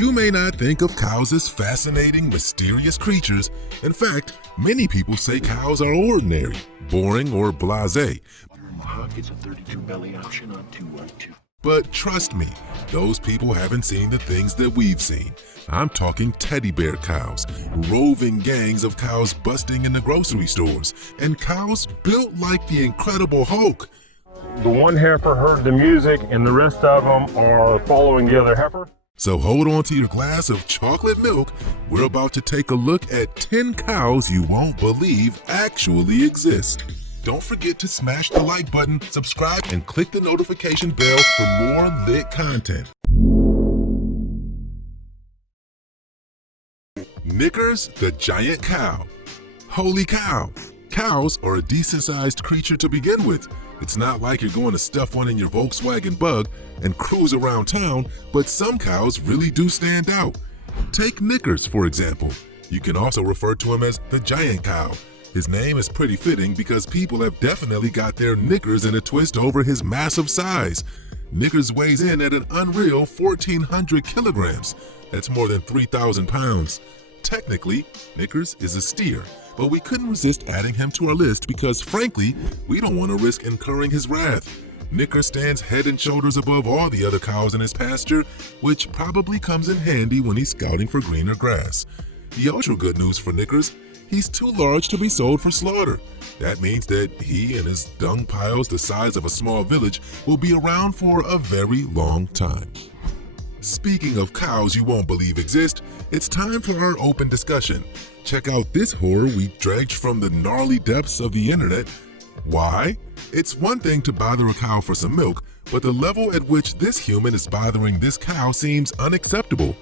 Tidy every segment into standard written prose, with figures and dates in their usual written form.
You may not think of cows as fascinating, mysterious creatures. In fact, many people say cows are ordinary, boring, or blasé. Hawk is a 32 belly option on 212. But trust me, those people haven't seen the things that we've seen. I'm talking teddy bear cows, roving gangs of cows busting in the grocery stores, and cows built like the Incredible Hulk. The one heifer heard the music and the rest of them are following the other heifer. So hold on to your glass of chocolate milk. We're about to take a look at 10 cows you won't believe actually exist. Don't forget to smash the like button, subscribe, and click the notification bell for more lit content. Knickers the giant cow. Holy cow! Cows are a decent-sized creature to begin with. It's not like you're going to stuff one in your Volkswagen Bug and cruise around town, but some cows really do stand out. Take Knickers, for example. You can also refer to him as the giant cow. His name is pretty fitting because people have definitely got their knickers in a twist over his massive size. Knickers weighs in at an unreal 1,400 kilograms. That's more than 3,000 pounds. Technically, Knickers is a steer, but we couldn't resist adding him to our list because, frankly, we don't want to risk incurring his wrath. Knickers stands head and shoulders above all the other cows in his pasture, which probably comes in handy when he's scouting for greener grass. The ultra good news for Knickers: he's too large to be sold for slaughter. That means that he and his dung piles the size of a small village will be around for a very long time. Speaking of cows you won't believe exist, it's time for our open discussion. Check out this horror we dragged from the gnarly depths of the internet. Why? It's one thing to bother a cow for some milk, but the level at which this human is bothering this cow seems unacceptable.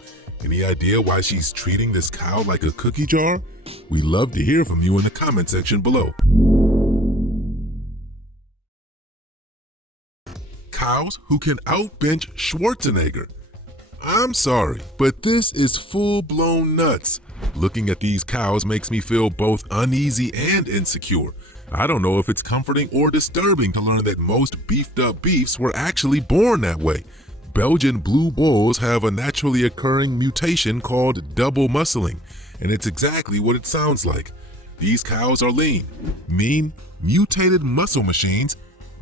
Any idea why she's treating this cow like a cookie jar? We'd love to hear from you in the comment section below. Cows who can outbench Schwarzenegger. I'm sorry, but this is full-blown nuts. Looking at these cows makes me feel both uneasy and insecure. I don't know if it's comforting or disturbing to learn that most beefed-up beefs were actually born that way. Belgian blue bulls have a naturally occurring mutation called double muscling, and it's exactly what it sounds like. These cows are lean, mean, mutated muscle machines.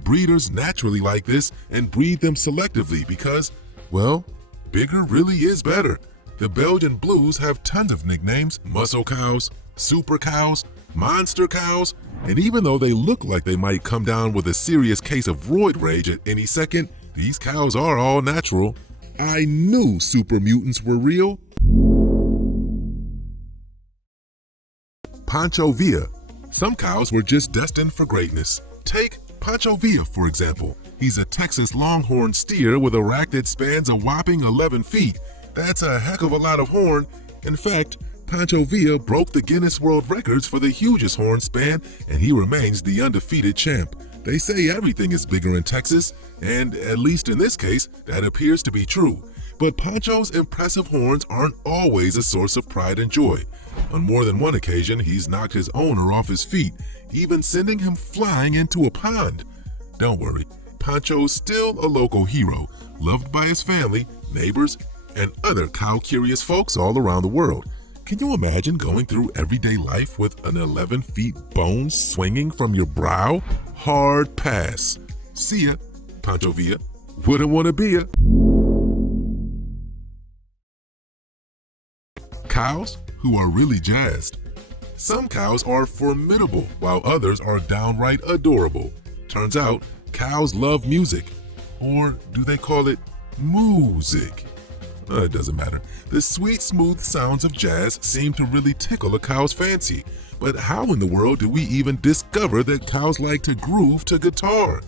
Breeders naturally like this and breed them selectively because, well, bigger really is better. The Belgian blues have tons of nicknames: muscle cows, super cows, monster cows, and even though they look like they might come down with a serious case of roid rage at any second, these cows are all natural. I knew super mutants were real. Pancho Villa. Some cows were just destined for greatness. Take Pancho Villa, for example. He's a Texas Longhorn steer with a rack that spans a whopping 11 feet. That's a heck of a lot of horn. In fact, Pancho Villa broke the Guinness World Records for the hugest horn span, and he remains the undefeated champ. They say everything is bigger in Texas, and at least in this case, that appears to be true. But Pancho's impressive horns aren't always a source of pride and joy. On more than one occasion, he's knocked his owner off his feet, even sending him flying into a pond. Don't worry, Pancho's still a local hero, loved by his family, neighbors, and other cow-curious folks all around the world. Can you imagine going through everyday life with an 11-feet bone swinging from your brow? Hard pass. See ya, Pancho Villa. Wouldn't want to be ya. Cows who are really jazzed. Some cows are formidable, while others are downright adorable. Turns out, cows love music. Or do they call it moo-zik? It doesn't matter. The sweet, smooth sounds of jazz seem to really tickle a cow's fancy. But how in the world do we even discover that cows like to groove to guitar?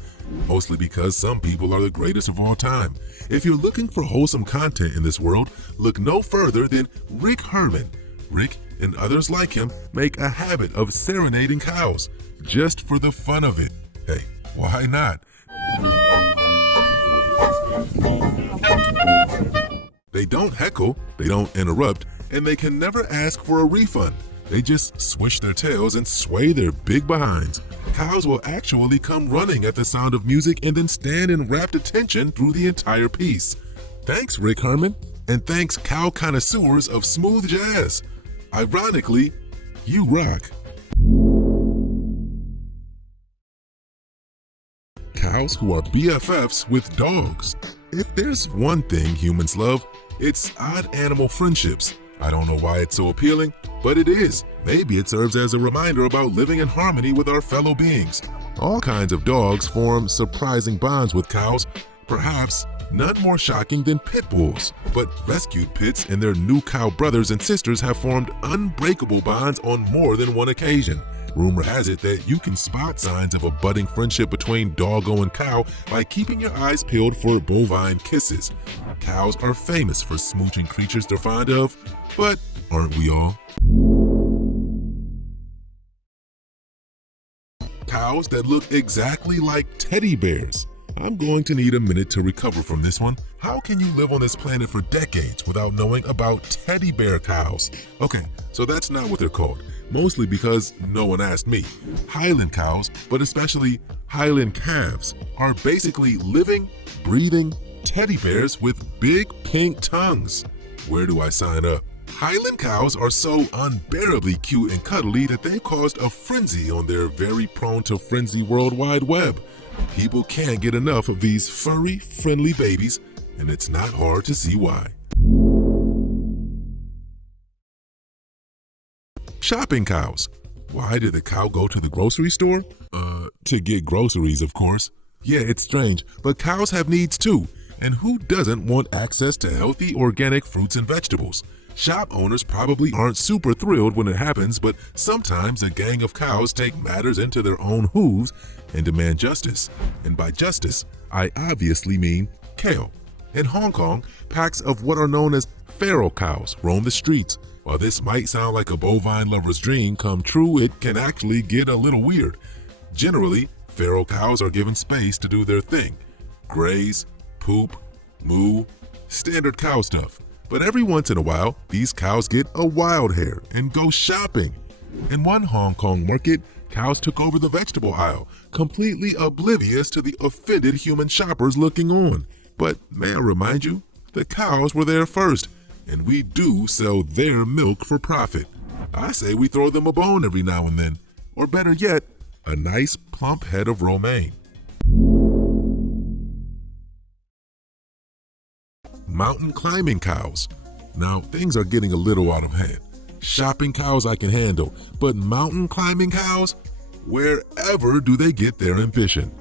Mostly because some people are the greatest of all time. If you're looking for wholesome content in this world, look no further than Rick Herman. Rick and others like him make a habit of serenading cows, just for the fun of it. Hey, why not? They don't heckle, they don't interrupt, and they can never ask for a refund. They just swish their tails and sway their big behinds. Cows will actually come running at the sound of music and then stand in rapt attention through the entire piece. Thanks, Rick Herman. And thanks cow connoisseurs of smooth jazz. Ironically, you rock. Cows who are BFFs with dogs. If there's one thing humans love, it's odd animal friendships. I don't know why it's so appealing, but it is. Maybe it serves as a reminder about living in harmony with our fellow beings. All kinds of dogs form surprising bonds with cows, perhaps none more shocking than pit bulls. But rescued pits and their new cow brothers and sisters have formed unbreakable bonds on more than one occasion. Rumor has it that you can spot signs of a budding friendship between doggo and cow by keeping your eyes peeled for bovine kisses. Cows are famous for smooching creatures they're fond of, but aren't we all? Cows that look exactly like teddy bears. I'm going to need a minute to recover from this one. How can you live on this planet for decades without knowing about teddy bear cows? Okay, so that's not what they're called, mostly because no one asked me. Highland cows, but especially Highland calves, are basically living, breathing teddy bears with big pink tongues. Where do I sign up? Highland cows are so unbearably cute and cuddly that they've caused a frenzy on their very prone to frenzy World Wide Web. People can't get enough of these furry, friendly babies, and it's not hard to see why. Shopping cows. Why did the cow go to the grocery store? To get groceries, of course. Yeah, it's strange, but cows have needs too. And who doesn't want access to healthy, organic fruits and vegetables? Shop owners probably aren't super thrilled when it happens, but sometimes a gang of cows take matters into their own hooves and demand justice. And by justice, I obviously mean kale. In Hong Kong, packs of what are known as feral cows roam the streets. While this might sound like a bovine lover's dream come true, it can actually get a little weird. Generally, feral cows are given space to do their thing. Graze, poop, moo, standard cow stuff. But every once in a while, these cows get a wild hair and go shopping. In one Hong Kong market, cows took over the vegetable aisle, completely oblivious to the offended human shoppers looking on. But may I remind you, the cows were there first, and we do sell their milk for profit. I say we throw them a bone every now and then, or better yet, a nice plump head of romaine. Mountain climbing cows. Now, things are getting a little out of hand. Shopping cows I can handle, but mountain climbing cows? Wherever do they get their ambition?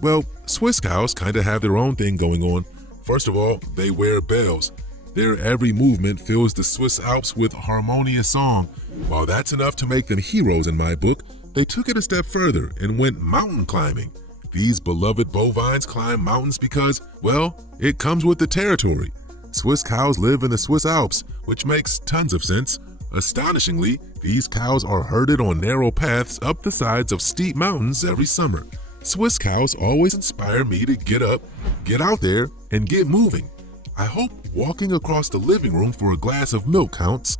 Well, Swiss cows kind of have their own thing going on. First of all, they wear bells. Their every movement fills the Swiss Alps with harmonious song. While that's enough to make them heroes in my book, they took it a step further and went mountain climbing. These beloved bovines climb mountains because, well, it comes with the territory. Swiss cows live in the Swiss Alps, which makes tons of sense. Astonishingly, these cows are herded on narrow paths up the sides of steep mountains every summer. Swiss cows always inspire me to get up, get out there, and get moving. I hope walking across the living room for a glass of milk counts.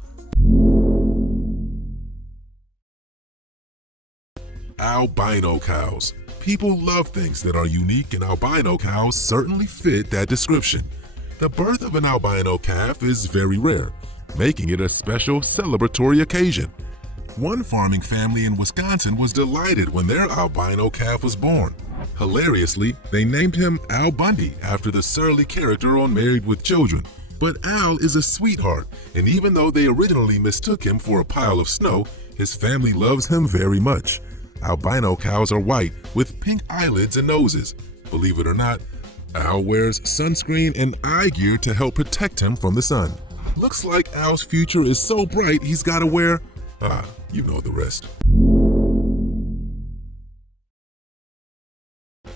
Albino cows. People love things that are unique, and albino cows certainly fit that description. The birth of an albino calf is very rare, making it a special celebratory occasion. One farming family in Wisconsin was delighted when their albino calf was born. Hilariously, they named him Al Bundy after the surly character on Married with Children. But Al is a sweetheart, and even though they originally mistook him for a pile of snow, his family loves him very much. Albino cows are white with pink eyelids and noses. Believe it or not, Al wears sunscreen and eye gear to help protect him from the sun. Looks like Al's future is so bright he's gotta wear, you know the rest.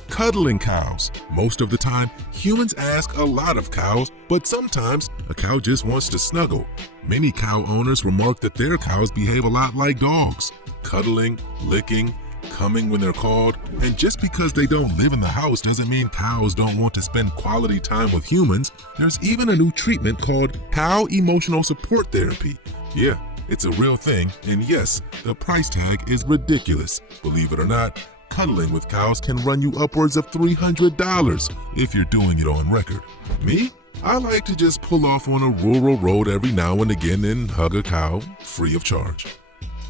Cuddling cows. Most of the time, humans ask a lot of cows, but sometimes a cow just wants to snuggle. Many cow owners remark that their cows behave a lot like dogs. Cuddling, licking, coming when they're called, and just because they don't live in the house doesn't mean cows don't want to spend quality time with humans. There's even a new treatment called cow emotional support therapy. Yeah, it's a real thing, and yes, the price tag is ridiculous. Believe it or not, cuddling with cows can run you upwards of $300 if you're doing it on record. Me? I like to just pull off on a rural road every now and again and hug a cow free of charge.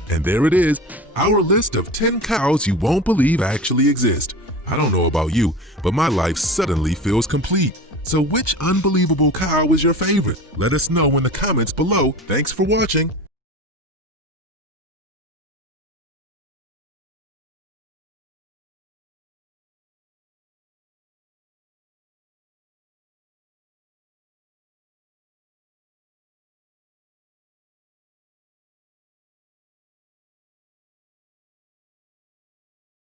And there it is, our list of 10 cows you won't believe actually exist. I don't know about you, but my life suddenly feels complete. So which unbelievable cow is your favorite? Let us know in the comments below. Thanks for watching.